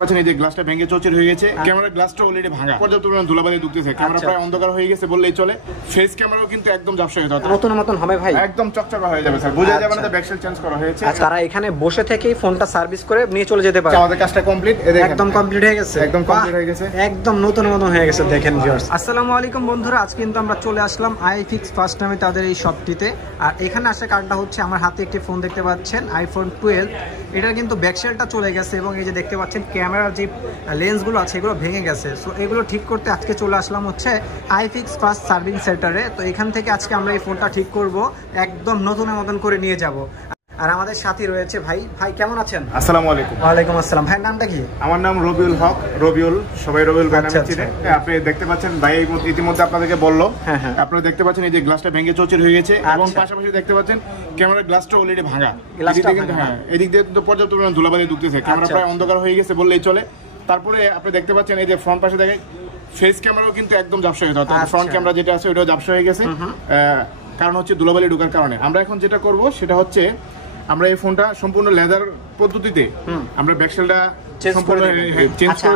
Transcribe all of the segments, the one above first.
পাচ্ছেন এই যে গ্লাসটা ভেঙে চৌচির হয়ে গেছে, ক্যামেরার গ্লাসটা অলরেডি ভাঙা, পর্যাপ্ত পরিমাণ ধুলাবালি ঢুকতেছে, ক্যামেরা প্রায় অন্ধকার হয়ে গেছে বললেই চলে। ফেস ক্যামেরাও কিন্তু একদম ঝাপসা হয়ে যাবে, নতুন মতন হবে ভাই, একদম চকচকা হয়ে যাবে স্যার, বোঝা যাবে না যে ব্যাকসেল চেঞ্জ করা হয়েছে। তারা এখানে বসে থেকেই ফোনটা সার্ভিস করে নিয়ে চলে যেতে পারে। আমাদের কাজটা কমপ্লিট, একদম কমপ্লিট হয়ে গেছে, একদম কমপ্লিট হয়ে গেছে, একদম নতুন মতন হয়ে গেছে। দেখেন ভিউয়ার্স, আসসালামু আলাইকুম বন্ধুরা, আজকে কিন্তু আমরা চলে আসলাম আইফিক্স ফার্স্ট নামে তাদের এই শপটিতে। আর এখানে আসার কারণটা হচ্ছে আমার হাতে একটি ফোন দেখতে পাচ্ছেন, আইফোন 12। এটার কিন্তু ব্যাকসেলটা চলে গেছে এবং এই যে দেখতে পাচ্ছেন ক্যামেরার যে লেন্সগুলো আছে এগুলো ভেঙে গেছে। সো এগুলো ঠিক করতে আজকে চলে আসলাম হচ্ছে আইফিক্স ফার্স্ট সার্ভিস সেন্টারে। তো এখান থেকে আজকে আমরা এই ফোনটা ঠিক করব, একদম নতুনের মতন করে নিয়ে যাব। আর আমাদের সাথে রয়েছে ভাই। ভাই কেমন আছেন? আসসালামু আলাইকুম। ওয়ালাইকুম আসসালাম। ভাইয়ের নামটা কি? আমার নাম রবিউল হক, রবিউল, সবাই রবিউল ভাই নামে চিনে। আপনি দেখতে পাচ্ছেন ভাই ইতিমধ্যে আপনাদেরকে বললো, আপনারা দেখতে পাচ্ছেন এই যে গ্লাসটা ভেঙে চৌচির হয়ে গেছে এবং পাশাপাশি দেখতে পাচ্ছেন ক্যামেরার গ্লাসটা অলরেডি ভাঙা, এদিক দিয়ে কিন্তু পর্যাপ্ত পরিমাণ ধুলাবালি ঢুকতেছে, ক্যামেরা প্রায় অন্ধকার হয়ে গেছে বললেই চলে। তারপরে আপনি দেখতে পাচ্ছেন এই যে ফ্রন্ট পাশে দেখেন ফেস ক্যামেরাও কিন্তু একদম ঝাপসা হয়ে যাবে, ফ্রন্ট ক্যামেরা যেটা আছে ওটাও ঝাপসা হয়ে গেছে, কারণ হচ্ছে ধুলাবালি ঢোকার কারণে। আমরা এখন যেটা করব সেটা হচ্ছে আমরা এই ফোনটা সম্পূর্ণ লেদার পদ্ধতিতে আমরা ব্যাকসেলটা চেঞ্জ করে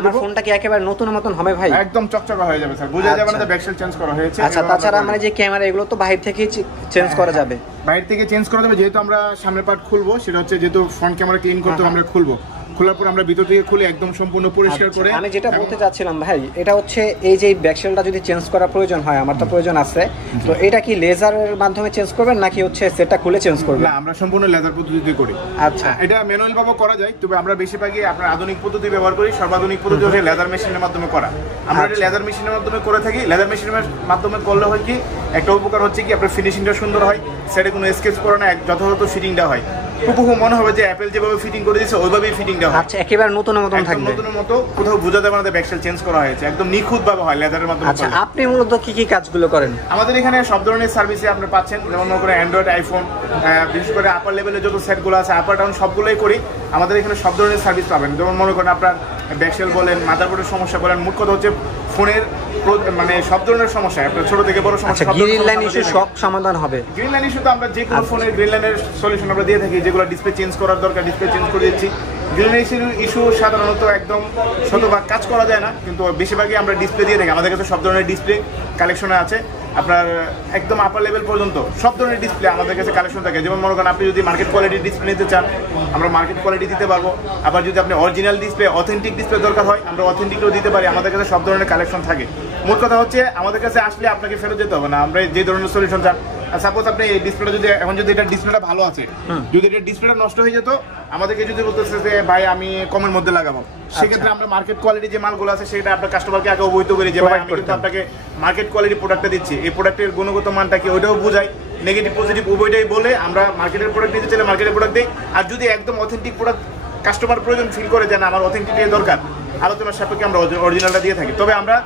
দেব। ফোনটা কি একেবারে নতুনের মতন হবে ভাই? একদম চকচকা হয়ে যাবে স্যার, বোঝা যাবে না যে ব্যাকসেল চেঞ্জ করা হয়েছে। আচ্ছা, তাছাড়া আমরা যে ক্যামেরা এগুলো তো বাইরে থেকেই চেঞ্জ করা যাবে, বাইরে থেকে চেঞ্জ করা যাবে। যেহেতু আমরা সামনের পার্ট খুলবো, সেটা হচ্ছে যেহেতু ফ্রন্ট ক্যামেরা ক্লিন করতে আমরা খুলবো, খোলার পর আমরা ভিতর থেকে খুলে একদম সম্পূর্ণ পরিষ্কার করে। আমি যেটা বলতে চাচ্ছিলাম ভাই, এটা হচ্ছে এই যে ব্যাকসেলটা যদি চেঞ্জ করার প্রয়োজন হয়, আমার তো প্রয়োজন আছে, তো এটা কি লেজারের মাধ্যমে চেঞ্জ করবেন নাকি হচ্ছে সেটটা খুলে চেঞ্জ করবেন? না, আমরা সম্পূর্ণ লেজার পদ্ধতিতে করি। আচ্ছা, এটা ম্যানুয়াল ভাবে করা যায়, তবে আমরা বেশিরভাগই আপনার আধুনিক পদ্ধতি ব্যবহার করি। সর্বাধুনিক পদ্ধতি হচ্ছে লেজার মেশিনের মাধ্যমে করা। আমরা এটা লেজার মেশিনের মাধ্যমে করে থাকি। লেজার মেশিনের মাধ্যমে করলে হয় কি, একটা উপকার হচ্ছে কি আপনার ফিনিশিংটা সুন্দর হয়, সেটা কোনো স্কেচ করে না, যথাযথ ফিটিংটা হয়, হুবহু মনে হবে যে অ্যাপল যেভাবে ফিটিং করে দিয়েছে ওইভাবেই ফিটিংটা হয়। আচ্ছা, একেবারে নতুনের মতন থাকবে, নতুনের মতো, কোথাও বোঝা যাবে না যে ব্যাকসেল চেঞ্জ করা হয়েছে, একদম নিখুঁতভাবে হয় লেজারের মাধ্যমে। আচ্ছা, আপনি মূলত কি কি কাজগুলো করেন? আমাদের এখানে সব ধরনের সার্ভিসে আপনি পাচ্ছেন, যেমন মনে করে অ্যান্ড্রয়েড, আইফোন, বিশেষ করে আপার লেভেলের যত সেটগুলো আছে আপার ডাউন সবগুলোই করি। আমাদের এখানে সব ধরনের সার্ভিস পাবেন, যেমন মনে করেন আপনার ব্যাকসেল বলেন, মাদারবোর্ডের সমস্যা বলেন, মোট কথা হচ্ছে ফোনের মানে সব ধরনের সমস্যা, আপনার ছোট থেকে বড় সমস্যা, গ্রিন লাইন ইস্যু সব সমাধান হবে। গ্রিন লাইন ইস্যু তো আমরা যে কোনো ফোনের গ্রিন লাইনের সলিউশন আমরা দিয়ে থাকি, যেগুলো ডিসপ্লে চেঞ্জ করার দরকার ডিসপ্লে চেঞ্জ করে দিচ্ছি। গ্রিন লাইন ইস্যু সাধারণত একদম শতভাগ কাজ করা যায় না, কিন্তু বেশিরভাগই আমরা ডিসপ্লে দিয়ে থাকি। আমাদের কাছে সব ধরনের ডিসপ্লে কালেকশনে আছে, আপনার একদম আপার লেভেল পর্যন্ত সব ধরনের ডিসপ্লে আমাদের কাছে কালেকশন থাকে। যেমন মনে করেন আপনি যদি মার্কেট কোয়ালিটির ডিসপ্লে নিতে চান, আমরা মার্কেট কোয়ালিটি দিতে পারবো। আবার যদি আপনি অরিজিনাল ডিসপ্লে, অথেন্টিক ডিসপ্লে দরকার হয়, আমরা অথেন্টিকও দিতে পারি। আমাদের কাছে সব ধরনের কালেকশন থাকে। মোট কথা হচ্ছে আমাদের কাছে আসলে আপনাকে ফেরত যেতে হবে না, আমরা যে ধরনের সলিউশন চান। সাপোজ আপনি এই ডিসপ্লেটা যদি এখন যদি এটা ডিসপ্লেটা ভালো আছে, যদি এটা ডিসপ্লেটা নষ্ট হয়ে যেত, আমাদেরকে যদি বলতেছে যে ভাই আমি কমের মধ্যে লাগাবো, সেক্ষেত্রে আমরা মার্কেট কোয়ালিটি যে মালগুলো আছে সেটা আপনার কাস্টমারকে আগে অবহিত করি যে ভাই আমি কিন্তু আপনাকে মার্কেট কোয়ালিটি প্রোডাক্টটা দিচ্ছি, এই প্রোডাক্টের গুণগত মানটা কি ওইটাও বোঝাই, নেগেটিভ পজিটিভ উভয়টাই বলে আমরা মার্কেটের প্রোডাক্ট দিতে চাইলে মার্কেটের প্রোডাক্ট দিই। আর যদি একদম অথেন্টিক প্রোডাক্ট কাস্টমার প্রয়োজন ফিল করে যে না আমার অথেন্টিক দরকার, আলোচনার সাপেক্ষে আমরা অরিজিনালটা দিয়ে থাকি। তবে আমরা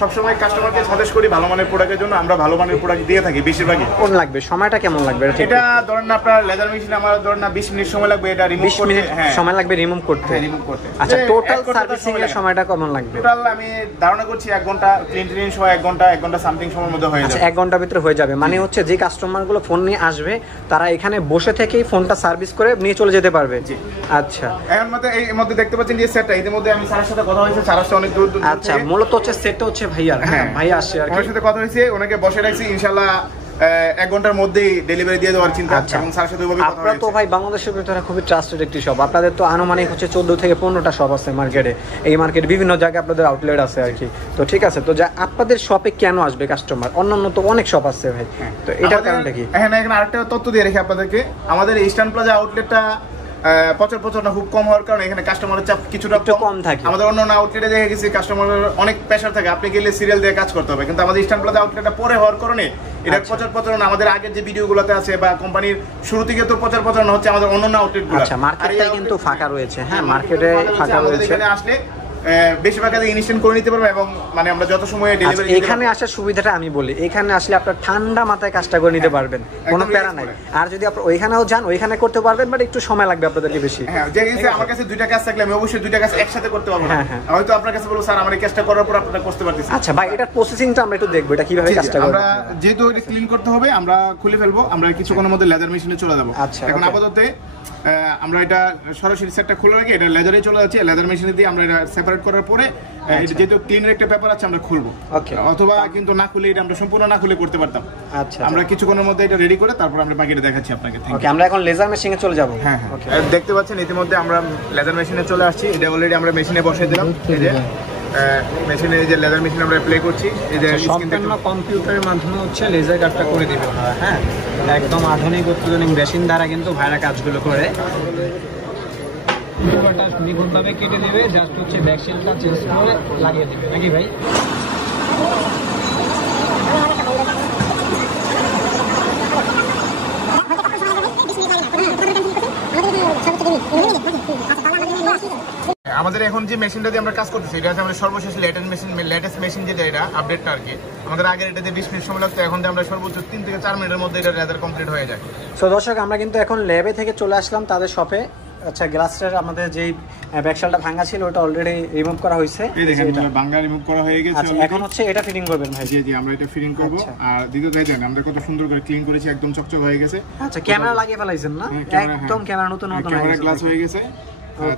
সবসময় কাস্টমারকে সাজেস্ট করি ভালো মানের প্রোডাক্টের জন্য, আমরা ভালো মানের প্রোডাক্ট দিয়ে থাকি বেশিরভাগই। কোন লাগবে, সময়টা কেমন লাগবে? এটা ধরেন না আপনার লেজার মেশিনে আমার ধরেন না 20 মিনিট সময় লাগবে এটা রিমুভ করতে। হ্যাঁ, সময় লাগবে রিমুভ করতে। আচ্ছা, টোটাল সার্ভিসিং এর সময়টা কেমন লাগবে? টোটাল আমি ধারণা করছি 1 ঘন্টা, ক্লিন সময় 1 ঘন্টা সামথিং সময়ের মধ্যে হয়ে যাবে। 1 ঘন্টার ভিতরে হয়ে যাবে। মানে হচ্ছে যে কাস্টমারগুলো ফোন নিয়ে আসবে তারা এখানে বসে থেকেই ফোনটা সার্ভিস করে নিয়ে চলে যেতে পারবে। আচ্ছা, এর মধ্যে দেখতে পাচ্ছেন যে সেটটা, এর মধ্যে আমি স্যারের সাথে কথা হয়েছে, স্যারের সাথে অনেক দূর। আচ্ছা, মূলত হচ্ছে সেটটা হচ্ছে ভাইয়ার। হ্যাঁ, ভাইয়া আসছে আর ওনার সাথে কথা হয়েছে, ওনাকে বসে রাখছি, ইনশাআল্লাহ 1 ঘন্টার মধ্যেই ডেলিভারি দিয়ে দেওয়ার চিন্তা আছে। এবং স্যারের সাথে ওইভাবে কথা হয়েছে। আপনারা তো ভাই বাংলাদেশের ভিতরে খুবই ট্রাস্টেড একটি শপ, আপনাদের তো আনুমানিক হচ্ছে 14 থেকে 15টা শপ আছে মার্কেটে। এই মার্কেটে বিভিন্ন জায়গায় আপনাদের আউটলেট আছে আর কি। তো ঠিক আছে, তো যা আপনাদের শপে কেন আসবে কাস্টমার? অন্যান্য তো অনেক শপ আছে ভাই, তো এটার কারণটা কি? হ্যাঁ, এখানে আরেকটা তথ্য দিয়ে রেখে আপনাদেরকে, আমাদের ইস্টার্ন প্লাজা আউটলেটটা প্রচার না খুব কম হওয়ার কারণে এখানে কাস্টমারের চাপ কিছুটা কম থাকে। আমাদের অন্য আউটলেটে দেখে গেছি কাস্টমারের অনেক প্রেশার থাকে, আপনি গেলে সিরিয়াল দিয়ে কাজ করতে হবে, কিন্তু আমাদের ইস্টার্ন প্লাজা আউটলেটটা পরে হওয়ার কারণে এটা প্রচার আমাদের আগের যে ভিডিওগুলোতে আছে বা কোম্পানির শুরু থেকে তো প্রচার হচ্ছে আমাদের অন্য আউটলেটগুলো। আচ্ছা, মার্কেটে কিন্তু ফাঁকা রয়েছে। হ্যাঁ, মার্কেটে ফাঁকা রয়েছে। এখানে আসলে বেশিরভাগ ইনস্ট্যান্ট করে নিতে পারবো এবং মানে আমরা যত সময় ডেলিভারি। এখানে আসার সুবিধাটা আমি বলি, এখানে আসলে আপনার ঠান্ডা মাথায় কাজটা করে নিতে পারবেন, কোনো প্যারা নাই। আর যদি আপনি ওইখানেও যান ওইখানে করতে পারবেন, বাট একটু সময় লাগবে আপনাদেরকে বেশি। হ্যাঁ, যে আমার কাছে 2টা কাজ থাকলে আমি অবশ্যই 2টা কাজ একসাথে করতে পারবো। হ্যাঁ, হয়তো আপনার কাছে বলবো স্যার আমার এই কাজটা করার পর আপনারা করতে পারতেছেন। আচ্ছা ভাই, এটার প্রসেসিংটা আমরা একটু দেখবো, এটা কিভাবে কাজটা করব। আমরা যেহেতু এটা ক্লিন করতে হবে, আমরা খুলে ফেলবো, আমরা কিছুক্ষণের মধ্যে লেজার মেশিনে চলে যাবো। আচ্ছা, এখন আপাতত আমরা এটা সরাসরি সেটটা খুলে রেখে এটা লেদারে চলে যাচ্ছে, লেদার মেশিনে দিয়ে আমরা এটা সেপারেট করার পরে এটা যেহেতু ক্লিনের একটা পেপার আছে আমরা খুলবো, অথবা কিন্তু না খুলে এটা আমরা সম্পূর্ণ না খুলে করতে পারতাম। আচ্ছা, আমরা কিছুক্ষণের মধ্যে এটা রেডি করে তারপর আমরা বাকিটা দেখাচ্ছি আপনাকে। ওকে, আমরা এখন লেজার মেশিনে চলে যাব। হ্যাঁ হ্যাঁ, দেখতে পাচ্ছেন ইতিমধ্যে আমরা লেজার মেশিনে চলে আসছি। এটা অলরেডি আমরা মেশিনে বসিয়ে দিলাম। এই যে মেশিনে যে লেজার মেশিন আমরা প্লে করছি, এই যে সম্পূর্ণ কম্পিউটারের মাধ্যমে হচ্ছে লেজার কাটটা করে দিবে ওনারা। হ্যাঁ, একদম আধুনিক অত্যাধুনিক মেশিন দ্বারা কিন্তু ভাইরা কাজগুলো করে। পেপারটা নিখুঁতভাবে কেটে দেবে, জাস্ট হচ্ছে ব্যাকশিলটা চেঞ্জ করে লাগিয়ে দেবে নাকি ভাই? আমাদের এখন যে মেশিনটা দিয়ে আমরা কাজ করতেছি এটা হচ্ছে আমাদের সর্বশেষ লেটেস্ট মেশিন যেটা, এটা আপডেটটা আর কি। আমাদের আগের এটাতে 20 মিনিট সময় লাগতো, এখন আমরা সর্বোচ্চ 3 থেকে 4 মিনিটের মধ্যে এটা লেদার কমপ্লিট হয়ে যায়। সো দর্শক, আমরা কিন্তু এখন ল্যাবে থেকে চলে আসলাম তাদের শপে। আচ্ছা, গ্লাসটার আমাদের যেই ব্যাকশালটা ভাঙা ছিল ওটা অলরেডি রিমুভ করা হয়েছে। এই দেখেন এটা ভাঙা রিমুভ করা হয়ে গেছে। আচ্ছা, এখন হচ্ছে এটা ফিটিং করবেন ভাই? জি জি, আমরা এটা ফিটিং করব। আর দ্বিতীয় দেখেন আমরা কত সুন্দর করে ক্লিন করেছি, একদম চকচক হয়ে গেছে। আচ্ছা, ক্যামেরা লাগিয়ে ফেলাইছেন না? একদম ক্যামেরা নতুন নতুন হয়ে গেছে, গ্লাস হয়ে গেছে।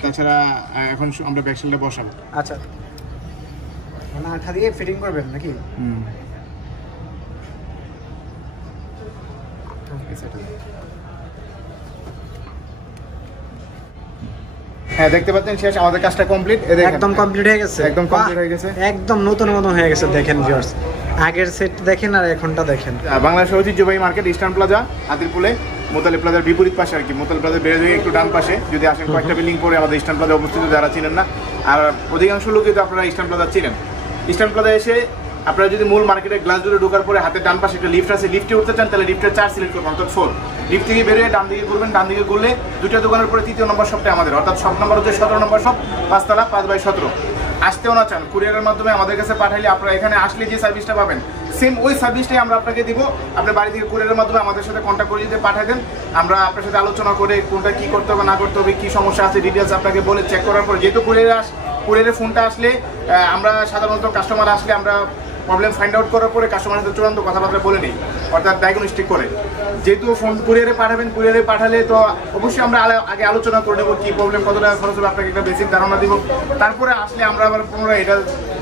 তাছাড়া এখন আমরা ব্যাকশালটা বসাবো। আচ্ছা, মানে আঠা দিয়ে ফিটিং করবেন নাকি? হ্যাঁ, দেখতে পাচ্ছেন শেষ, আমাদের কাজটা কমপ্লিট। একদম কমপ্লিট হয়ে গেছে, একদম কমপ্লিট হয়ে গেছে, একদম নতুন মতো হয়ে গেছে। দেখেন ভিউয়ার্স, আগের সেট দেখেন আর এখনটা দেখেন। বাংলাদেশের ঐতিহ্যবাহী মার্কেট ইস্টার্ন প্লাজা, হাতিরপুলে মোতালিব প্লাজার বিপরীত পাশে আর কি। মোতালিব প্লাজা বেড়ে দিয়ে একটু ডান পাশে যদি আসেন, কয়েকটা বিল্ডিং পরে আমাদের ইস্টার্ন প্লাজা অবস্থিত, যারা চিনেন না। আর অধিকাংশ লোকই তো আপনারা ইস্টার্ন প্লাজা চিনেন। ইস্টার্ন প্লাজা এসে আপনারা যদি মূল মার্কেটের গ্লাস জুড়ে ঢোকার পরে হাতে ডান পাশে একটা লিফট আছে, লিফটে উঠতে চান তাহলে লিফটের 4 সিলেক্ট করবেন, অর্থাৎ 4। লিফট থেকে বেরিয়ে ডান দিকে করবেন, ডান দিকে করলে দুটো দোকানের পরে 3য় নম্বর শপটা আমাদের, অর্থাৎ শপ নম্বর হচ্ছে 17 নম্বর শপ, 5 তলা, 5/17। আসতেও না চান, কুরিয়ারের মাধ্যমে আমাদের কাছে পাঠাইলে আপনারা এখানে আসলে যে সার্ভিসটা পাবেন সেম ওই সার্ভিসটাই আমরা আপনাকে দিব। আপনি বাড়ি থেকে কুরিয়ারের মাধ্যমে আমাদের সাথে কন্ট্যাক্ট করে যদি পাঠাই দেন, আমরা আপনার সাথে আলোচনা করে কোনটা কি করতে হবে না করতে হবে, কি সমস্যা আছে ডিটেলস আপনাকে বলে চেক করার পর, যেহেতু কুরিয়ারের ফোনটা আসলে আমরা সাধারণত কাস্টমার আসলে আমরা প্রবলেম ফাইন্ড আউট করার পরে কাস্টমারের সাথে চূড়ান্ত কথাবার্তা বলে নিই, অর্থাৎ ডায়াগনস্টিক করে। যেহেতু ফোন কুরিয়ারে পাঠাবেন, কুরিয়ারে পাঠালে তো অবশ্যই আমরা আগে আলোচনা করে নেবো কি প্রবলেম, কত টাকা খরচ হবে, আপনাকে একটা বেসিক ধারণা দিব। তারপরে আসলে আমরা আবার পুনরায় এটা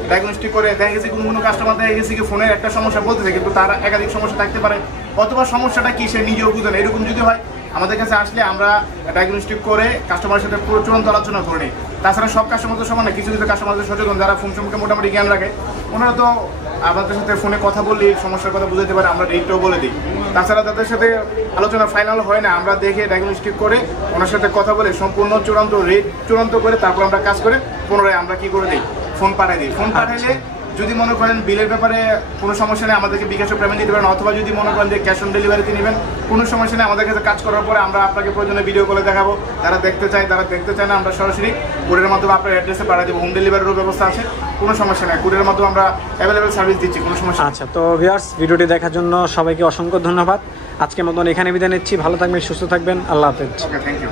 ডায়াগনস্টিক করে দেখা গেছে কোনো কাস্টমার দেখা গেছে কি ফোনের একটা সমস্যা বলতেছে কিন্তু তার একাধিক সমস্যা থাকতে পারে, অথবা সমস্যাটা কি সে নিজেও বুঝে না। এরকম যদি হয় আমাদের কাছে আসলে আমরা ডায়াগনস্টিক করে কাস্টমারের সাথে পুরো চূড়ান্ত আলোচনা করে নিই। তাছাড়া সব কাস্টমার তো সমান না, কিছু কিছু কাস্টমারদের সচেতন যারা ফোন সম্পর্কে মোটামুটি জ্ঞান রাখে, ওনারা তো আমাদের সাথে ফোনে কথা বললে সমস্যার কথা বুঝতে পারে, আমরা রেটটাও বলে দিই। তাছাড়া তাদের সাথে আলোচনা ফাইনাল হয় না, আমরা দেখে ডায়াগনস্টিক করে ওনার সাথে কথা বলে সম্পূর্ণ চূড়ান্ত রেট চূড়ান্ত করে তারপর আমরা কাজ করে পুনরায় আমরা কি করে দিই, ফোন পাঠিয়ে দিই। ফোন পাঠাইলে যদি মনে করেন বিলের ব্যাপারে কোনো সমস্যা নেই, আমাদেরকে বিকাশে পেমেন্ট দিতে পারেন, অথবা যদি মনে করেন যে ক্যাশ অন ডেলিভারিতে নেবেন, কোনো সমস্যা নেই। আমাদের কাছে কাজ করার পরে আমরা আপনাকে প্রয়োজনে ভিডিও কলে দেখাবো, যারা দেখতে চায় তারা দেখতে চায় না, আমরা সরাসরি কুরিয়ারের মাধ্যমে আপনার অ্যাড্রেসে পাঠিয়ে দেবো। হোম ডেলিভারিরও ব্যবস্থা আছে, কোনো সমস্যা নেই, কুরিয়ারের মাধ্যমে আমরা অ্যাভেলেবেল সার্ভিস দিচ্ছি, কোনো সমস্যা। আচ্ছা, তো ভিউয়ার্স, ভিডিওটি দেখার জন্য সবাইকে অসংখ্য ধন্যবাদ। আজকের মতন এখানে বিদায় নিচ্ছি। ভালো থাকবেন, সুস্থ থাকবেন, আল্লাহ হাফেজ। ওকে, থ্যাংক ইউ।